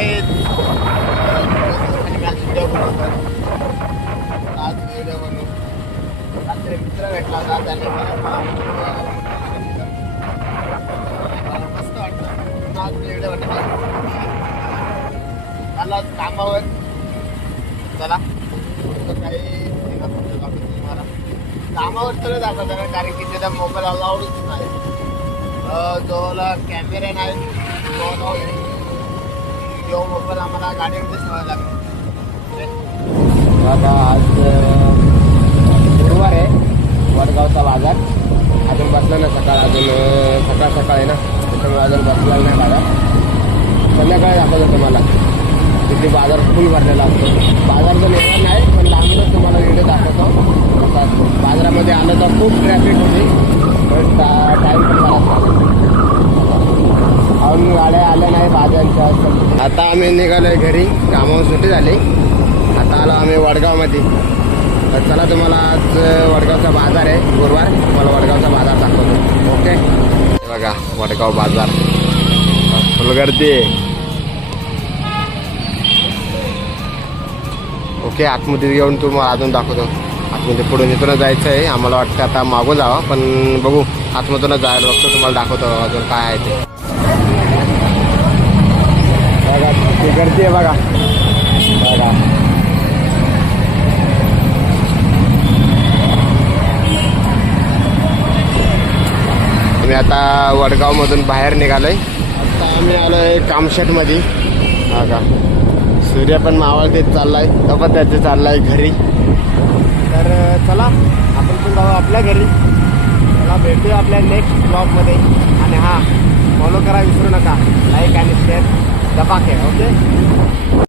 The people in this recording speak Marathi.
आहेत व्हिडिओ बनवतात. आज व्हिडिओ बनवून रात्री मित्र भेटला होता त्याने मस्त वाटतं. आज व्हिडिओ बनवतात मला कामावर. चला काही तुम्हाला कामावर तर दाखवतात कारण की त्याचा मोबाईल अलाउडच नाही. जोला कॅमेरा नाही तो मोबाईल आम्हाला गाडीमध्येच ठेवायला लागेल. आता आज गुरुवार आहे, वडगावचा बाजार. अजून बसला ना सकाळ आहे ना, त्याच्यामुळे अजून बसला नाही बाजार. संध्याकाळी दाखवतो तुम्हाला तिथे बाजार फुल भरलेला असतो. बाजार तर नेणार नाही पण लांबूनच तुम्हाला व्हिडिओ दाखवतो. बाजारामध्ये आलं तर खूप ट्रॅफिक होती, टाईम पण बराच अजून गाड्या आल्या नाही बाजारच्या. आता आम्ही निघालोय घरी, कामावर सुट्टी झाली. आता आलो आम्ही वडगावमध्ये. तर चला तुम्हाला आज वडगावचा बाजार आहे गुरुवार, तुम्हाला वडगावचा बाजार दाखवतो. ओके बघा वडगाव बाजार फुल गर्दी आहे. ओके आतमध्ये येऊन तुम्हाला अजून दाखवतो. आतमध्ये पुढून इथूनच जायचं आहे. आम्हाला वाटतं आता मागून जावं पण बघू, आतमधूनच जायला बघतो, तुम्हाला दाखवतो अजून काय आहे ते. बघा ती गर्दी आहे बघा बघा. आम्ही आता वडगावमधून बाहेर निघालोय. आता आम्ही आलोय कामशेटमध्ये. बघा सूर्य पण मावळतेच चाललाय, सोबत त्याचे चाललाय घरी. तर चला आपण पण जाऊ आपल्या घरी. चला भेटूया आपल्या नेक्स्ट ब्लॉगमध्ये. आणि हां फॉलो करा विसरू नका, लाईक आणि शेअर दबाके. ओके.